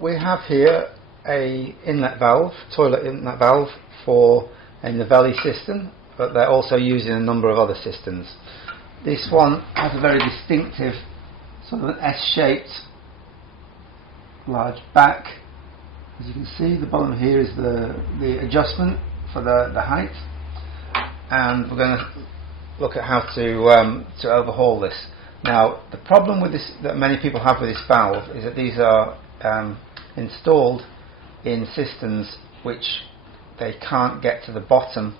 we have here a inlet valve, toilet inlet valve for a Novelli cistern, but they're also used in a number of other cisterns. This one has a very distinctive sort of an S-shaped large back. As you can see, the bottom here is the adjustment for the height, and we're going to look at how to overhaul this. Now, the problem with this that many people have with this valve is that these are installed in cisterns which they can't get to the bottom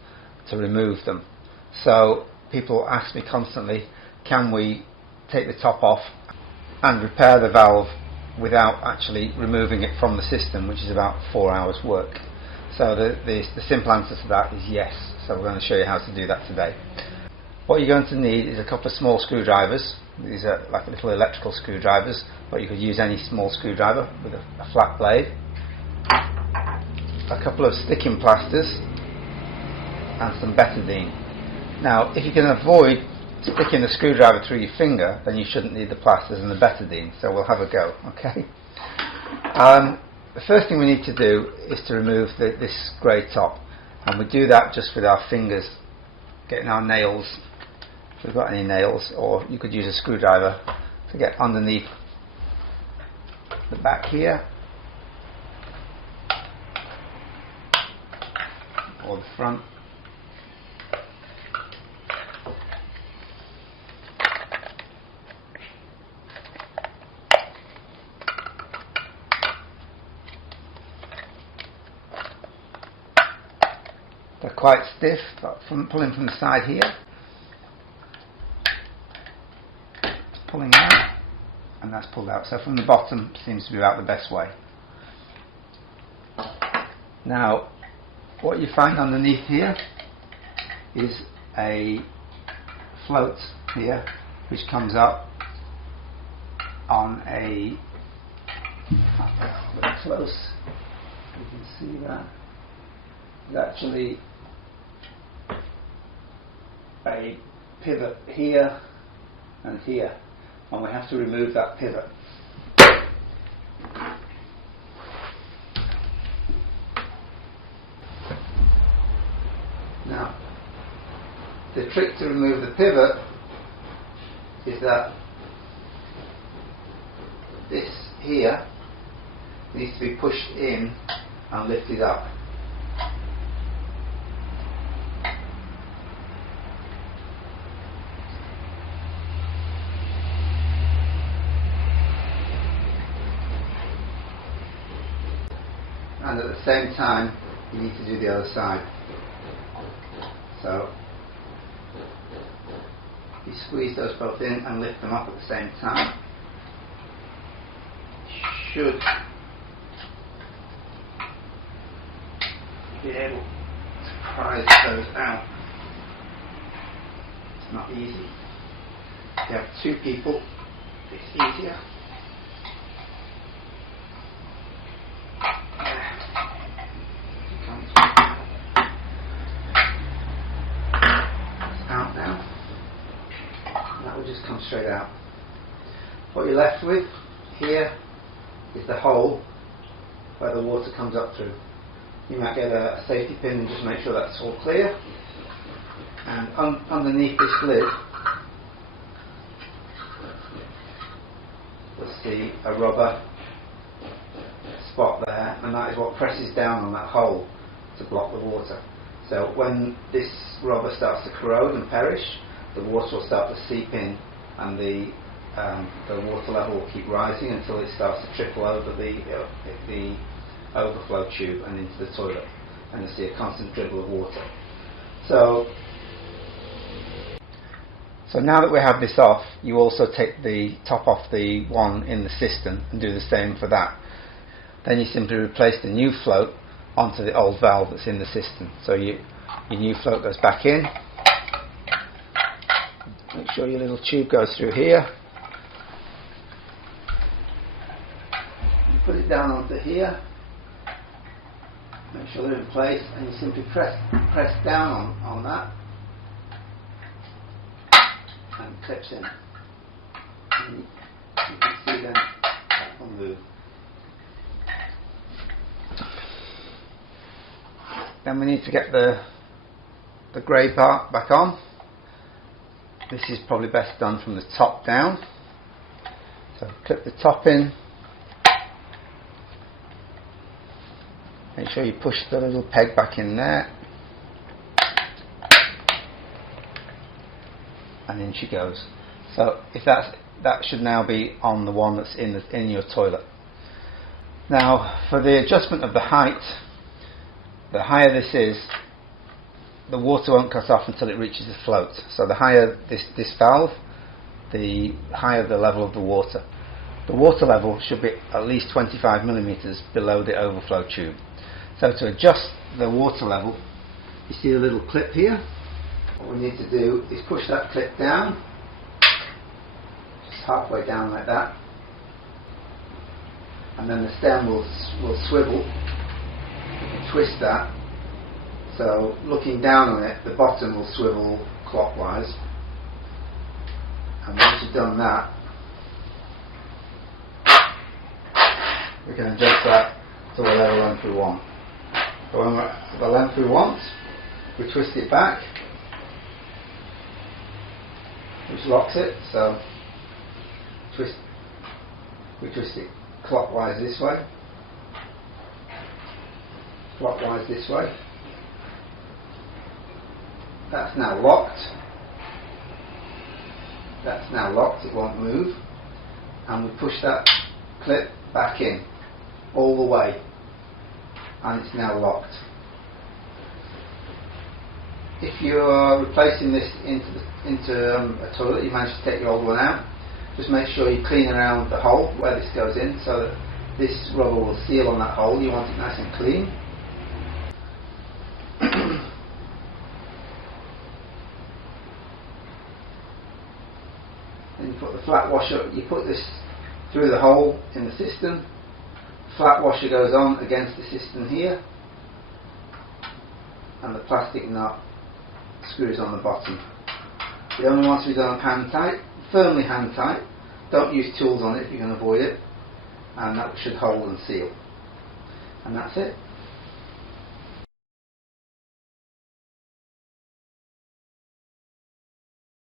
to remove them. So people ask me constantly, can we take the top off and repair the valve without actually removing it from the cistern, which is about 4 hours work? So the simple answer to that is yes. So we're going to show you how to do that today. What you're going to need is a couple of small screwdrivers. These are like little electrical screwdrivers, but you could use any small screwdriver with a flat blade. A couple of sticking plasters and some betadine. Now, if you can avoid sticking the screwdriver through your finger, then you shouldn't need the plasters and the betadine. So we'll have a go, okay? The first thing we need to do is to remove this grey top, and we do that just with our fingers, getting our nails, if we've got any nails, or you could use a screwdriver to get underneath the back here, or the front. They're quite stiff, but pulling from the side here, it's pulling out, and that's pulled out. So from the bottom seems to be about the best way. Now, what you find underneath here is a float here, which comes up on a, look close, you can see that. It's actually a pivot here and here, and we have to remove that pivot. Now, the trick to remove the pivot is that this here needs to be pushed in and lifted up. And at the same time, you need to do the other side. So you squeeze those both in and lift them up at the same time. Should be able to prise those out. It's not easy. If you have two people, it's easier. Out now. And that will just come straight out. What you're left with here is the hole where the water comes up through. You might get a safety pin and just make sure that's all clear. And underneath this lid, you'll see a rubber spot there, and that is what presses down on that hole to block the water. So when this rubber starts to corrode and perish, the water will start to seep in, and the water level will keep rising until it starts to trickle over the overflow tube and into the toilet, and you'll see a constant dribble of water. So now that we have this off, you also take the top off the one in the cistern and do the same for that. Then you simply replace the new float onto the old valve that's in the cistern. So your new float goes back in. Make sure your little tube goes through here. You put it down onto here. Make sure they're in place, and you simply press down on that, and it clips in. And you can see then that will move. Then we need to get the grey part back on. This is probably best done from the top down. So clip the top in. Make sure you push the little peg back in there. And in she goes. So if that should now be on the one that's in your toilet. Now for the adjustment of the height, the higher this is, the water won't cut off until it reaches the float. So the higher this valve, the higher the level of the water. The water level should be at least 25 millimeters below the overflow tube. So to adjust the water level, you see the little clip here. What we need to do is push that clip down, just halfway down like that, and then the stem will swivel. You can twist that, so looking down on it, the bottom will swivel clockwise, and once you've done that, we can adjust that to whatever length we want. So when we're at the length we want, we twist it back, which locks it. So we twist it clockwise this way, clockwise this way. That's now locked. That's now locked, it won't move. And we push that clip back in all the way, and it's now locked. If you're replacing this into a toilet, you manage to take your old one out, just make sure you clean around the hole where this goes in, so that this rubber will seal on that hole. You want it nice and clean. Then you put the flat washer, you put this through the hole in the system. Flat washer goes on against the system here, and the plastic nut screws on the bottom. It only wants to be done hand tight, firmly hand tight. Don't use tools on it if you can avoid it, and that should hold and seal. And that's it.